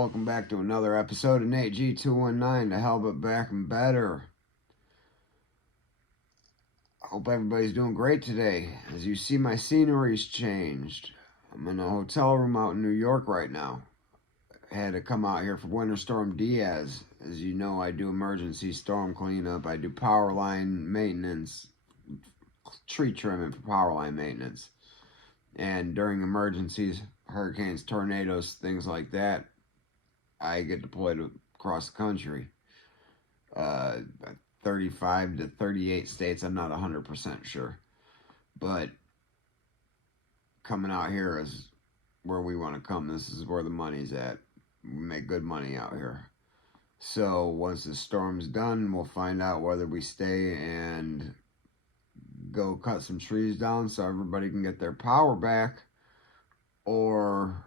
Welcome back to another episode of Nate G219, to Hell But Back and Better. I hope everybody's doing great today. As you see, my scenery's changed. I'm in a hotel room out in New York right now. I had to come out here for Winter Storm Diaz. As you know, I do emergency storm cleanup. I do power line maintenance, tree trimming for power line maintenance. And during emergencies, hurricanes, tornadoes, things like that, I get deployed across the country. 35 to 38 states, I'm not 100% sure. But coming out here is where we want to come. This is where the money's at. We make good money out here. So once the storm's done, we'll find out whether we stay and go cut some trees down so everybody can get their power back, or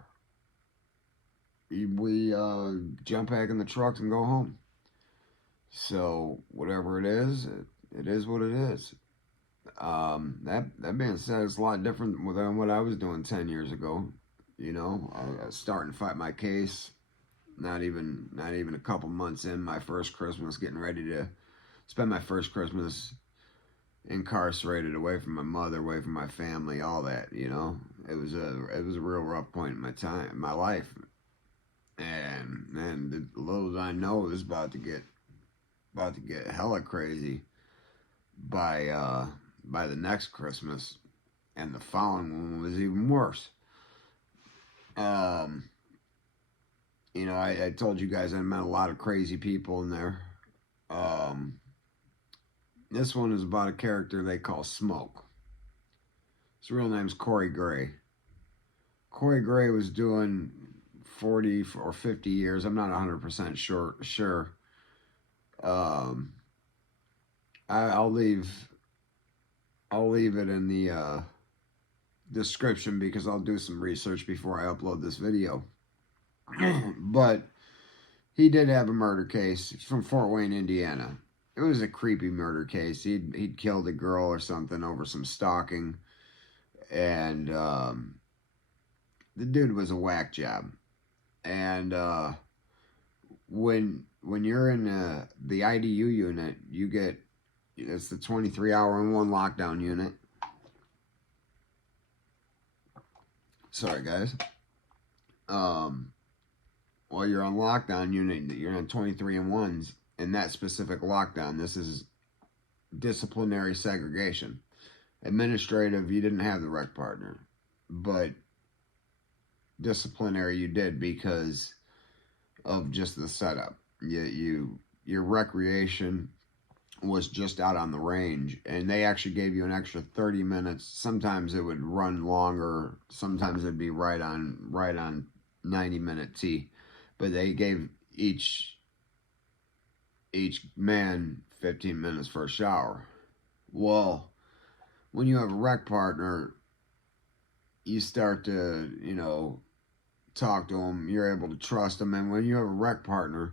we jump back in the trucks and go home. So whatever it is what it is. That being said, it's a lot different than what I was doing 10 years ago. You know, I was starting to fight my case. Not even a couple months in, my first Christmas, getting ready to spend my first Christmas incarcerated, away from my mother, away from my family, all that. You know, it was a real rough point in my life. And man, the little I know, is about to get hella crazy by the next Christmas, and the following one was even worse. You know, I told you guys I met a lot of crazy people in there. This one is about a character they call Smoke. His real name's Corey Gray. Corey Gray was doing 40 or 50 years. I'm not 100% sure. I'll leave it in the description, because I'll do some research before I upload this video. But he did have a murder case. He's from Fort Wayne, Indiana. It was a creepy murder case. He'd killed a girl or something over some stalking, and the dude was a whack job. And when you're in the IDU unit, it's the 23-hour-in-1 lockdown unit. Sorry, guys. While you're on lockdown unit, you're on 23-in-1s. In that specific lockdown, this is disciplinary segregation. Administrative, you didn't have the rec partner, but disciplinary you did, because of just the setup. Your recreation was just out on the range, and they actually gave you an extra 30 minutes. Sometimes it would run longer, sometimes it'd be right on 90-minute T, but they gave each man 15 minutes for a shower. Well, when you have a rec partner, you start to, you know, talk to them. You're able to trust them. And when you have a rec partner,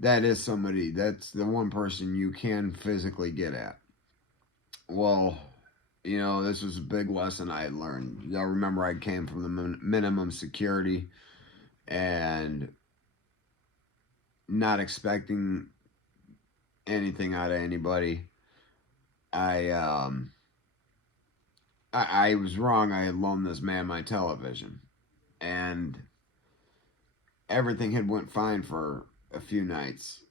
that's the one person you can physically get at. Well, you know, this was a big lesson I had learned. Y'all remember I came from the minimum security, and not expecting anything out of anybody. I was wrong. I had loaned this man my television, and everything had went fine for a few nights.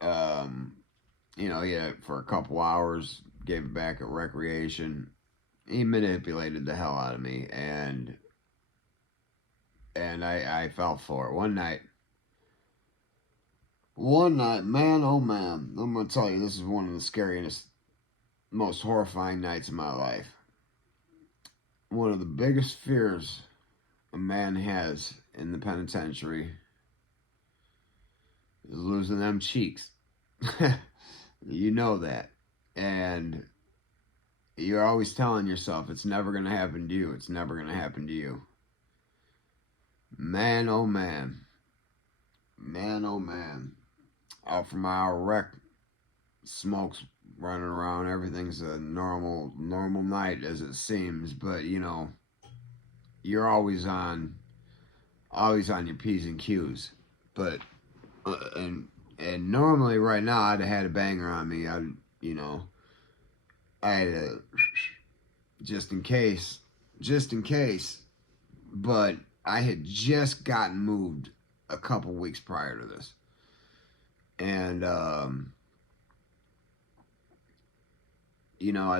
You know, he had it for a couple hours, gave it back at recreation. He manipulated the hell out of me, and I fell for it. One night, man, oh man, I'm going to tell you, this is one of the scariest, most horrifying nights of my life. One of the biggest fears a man has in the penitentiary is losing them cheeks. You know that. And you're always telling yourself, it's never going to happen to you. It's never going to happen to you. Man, oh man. Man, oh man. Out from our wreck, Smoke's running around. Everything's a normal night, as it seems. But, you know, you're always on always on your P's and Q's. But and normally right now I'd have had a banger on me. I had a just in case, just in case. But I had just gotten moved a couple weeks prior to this, and I'd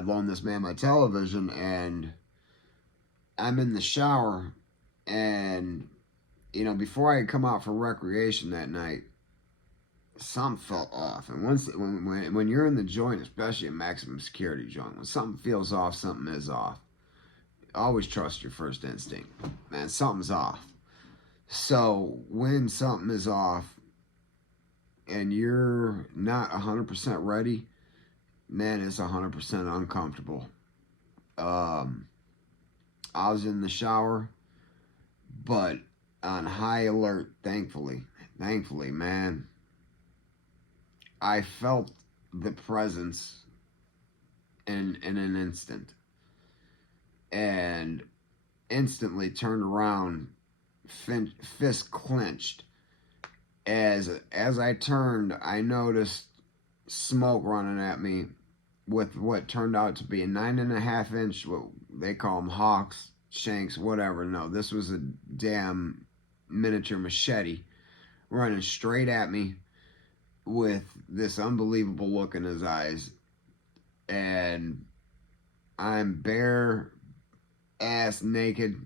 loaned this man my television, and I'm in the shower, and before I had come out for recreation that night, something felt off. And when you're in the joint, especially a maximum security joint, when something feels off, something is off. Always trust your first instinct, man. Something's off. So when something is off and you're not 100% ready, man, it's 100% uncomfortable. I was in the shower, but on high alert, thankfully, man. I felt the presence in an instant, and instantly turned around, fist clenched. As I turned, I noticed smoke running at me with what turned out to be a 9.5 inch, what they call them hawks, shanks, whatever. No, this was a damn miniature machete running straight at me with this unbelievable look in his eyes. And I'm bare ass naked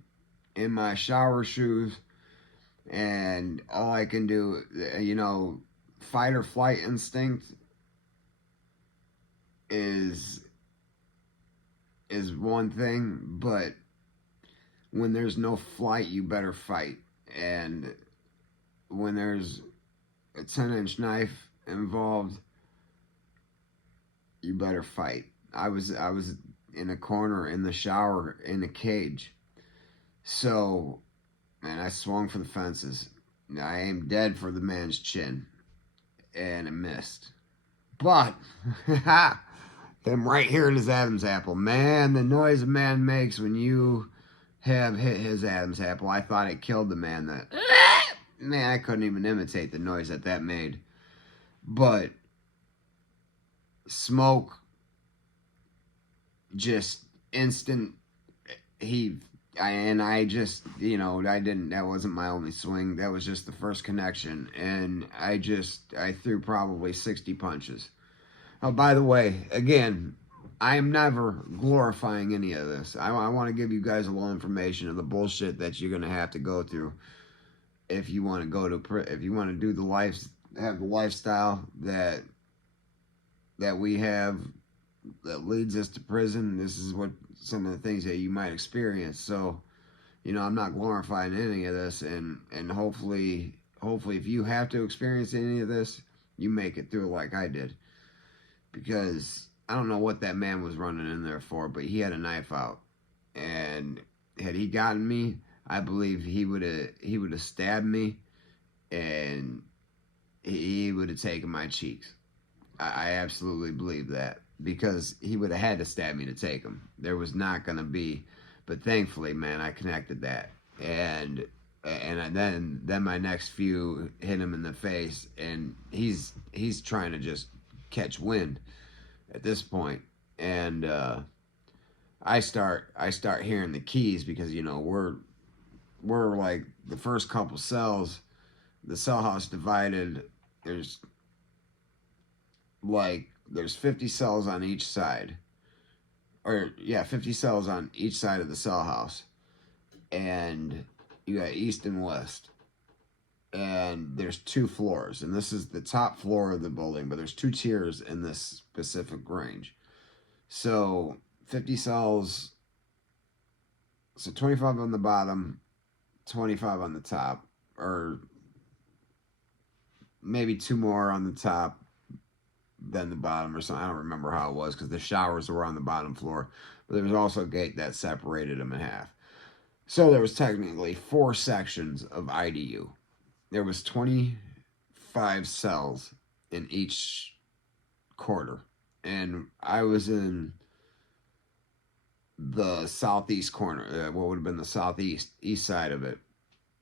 in my shower shoes, and all I can do, fight or flight instinct is one thing, but when there's no flight, you better fight. And when there's a 10-inch knife involved, you better fight. I was in a corner in the shower in a cage. So, man, I swung for the fences. I aimed dead for the man's chin, and it missed. But him right here in his Adam's apple, man, the noise a man makes when you have hit his Adam's apple. I thought it killed the man. Man, I couldn't even imitate the noise that made. But smoke, just instant heave. I just, that wasn't my only swing. That was just the first connection. And I threw probably 60 punches. Oh, by the way, again, I am never glorifying any of this. I want to give you guys a little information of the bullshit that you're going to have to go through if you want to if you want to do have the lifestyle that we have that leads us to prison. This is what some of the things that you might experience. So, I'm not glorifying any of this, and hopefully if you have to experience any of this, you make it through like I did. Because I don't know what that man was running in there for, but he had a knife out, and had he gotten me, I believe he would have stabbed me, and he would have taken my cheeks. I absolutely believe that, because he would have had to stab me to take him. There was not going to be, but thankfully, man, I connected that, and then my next few hit him in the face, and he's trying to just catch wind at this point, and I start hearing the keys, because we're like the first couple cells, the cell house divided. There's 50 cells on each side, 50 cells on each side of the cell house, and you got east and west, and there's 2 floors, and this is the top floor of the building, but there's 2 tiers in this specific range. So 50 cells, so 25 on the bottom, 25 on the top, or maybe 2 more on the top than the bottom or something. I don't remember how it was, because the showers were on the bottom floor, but there was also a gate that separated them in half. So there was technically 4 sections of IDU. There was 25 cells in each quarter, and I was in the southeast corner, what would have been the east side of it,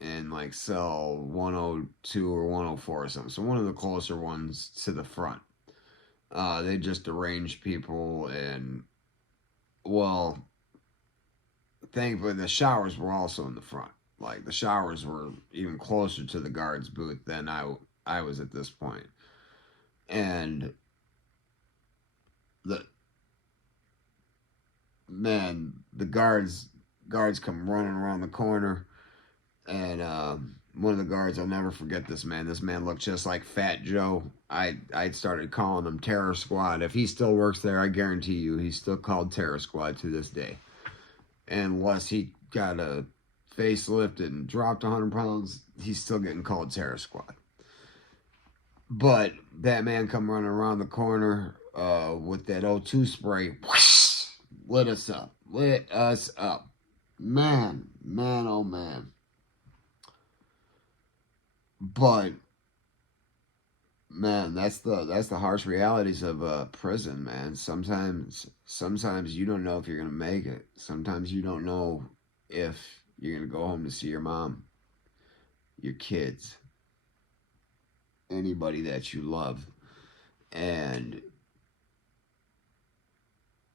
in like cell 102 or 104 or something. So one of the closer ones to the front. They just arranged people, and well, thankfully the showers were also in the front. Like the showers were even closer to the guard's booth than I was at this point. And the man, the guards come running around the corner, and one of the guards, I'll never forget this man. This man looked just like Fat Joe. I started calling him Terror Squad. If he still works there, I guarantee you he's still called Terror Squad to this day. Unless he got a facelift and dropped 100 pounds, he's still getting called Terror Squad. But that man come running around the corner with that O2 spray, whoosh, lit us up. Lit us up. Man, man, oh man. But man, that's the harsh realities of prison, man. Sometimes you don't know if you're gonna make it. Sometimes you don't know if you're gonna go home to see your mom, your kids, anybody that you love. And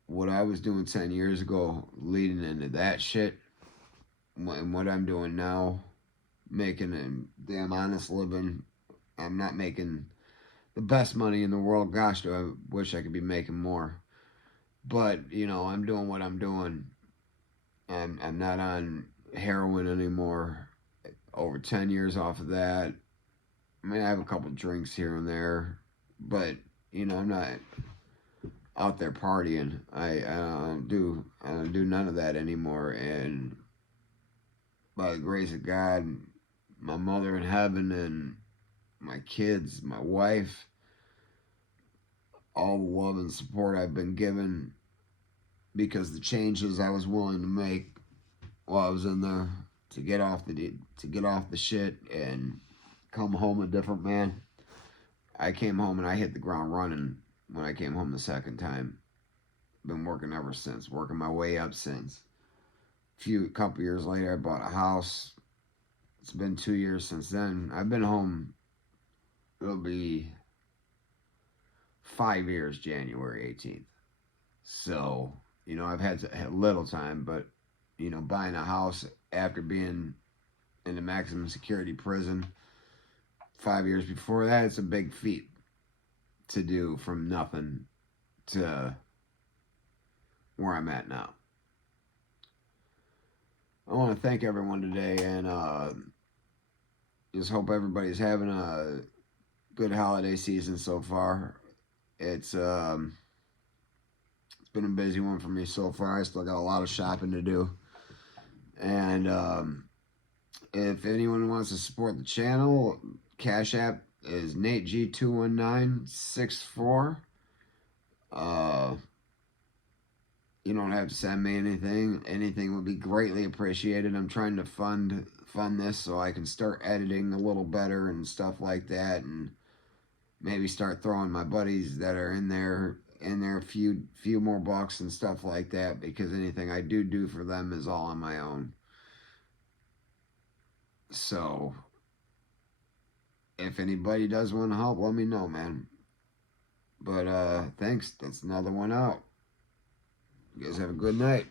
what I was doing 10 years ago, leading into that shit, and what I'm doing now, making a damn honest living. I'm not making the best money in the world. Gosh, do I wish I could be making more. But, I'm doing what I'm doing. I'm not on heroin anymore. Over 10 years off of that. I mean, I have a couple drinks here and there. But, I'm not out there partying. I don't do none of that anymore. And by the grace of God, my mother in heaven, and my kids, my wife, all the love and support I've been given, because the changes I was willing to make while I was in there to get off the shit and come home a different man. I came home and I hit the ground running when I came home the second time. Been working ever since, working my way up since. Couple years later, I bought a house. It's been 2 years since then. I've been home. It'll be 5 years, January 18th. So, I've had little time, but, buying a house after being in a maximum security prison 5 years before that, it's a big feat to do from nothing to where I'm at now. I want to thank everyone today, and just hope everybody's having a good holiday season so far. It's been a busy one for me so far. I still got a lot of shopping to do. And if anyone wants to support the channel, Cash App is NateG21964. You don't have to send me anything. Anything would be greatly appreciated. I'm trying to fund this so I can start editing a little better and stuff like that, and maybe start throwing my buddies that are in there a few more bucks and stuff like that, because anything I do for them is all on my own. So if anybody does want to help, let me know, man. But thanks. That's another one out. You guys have a good night.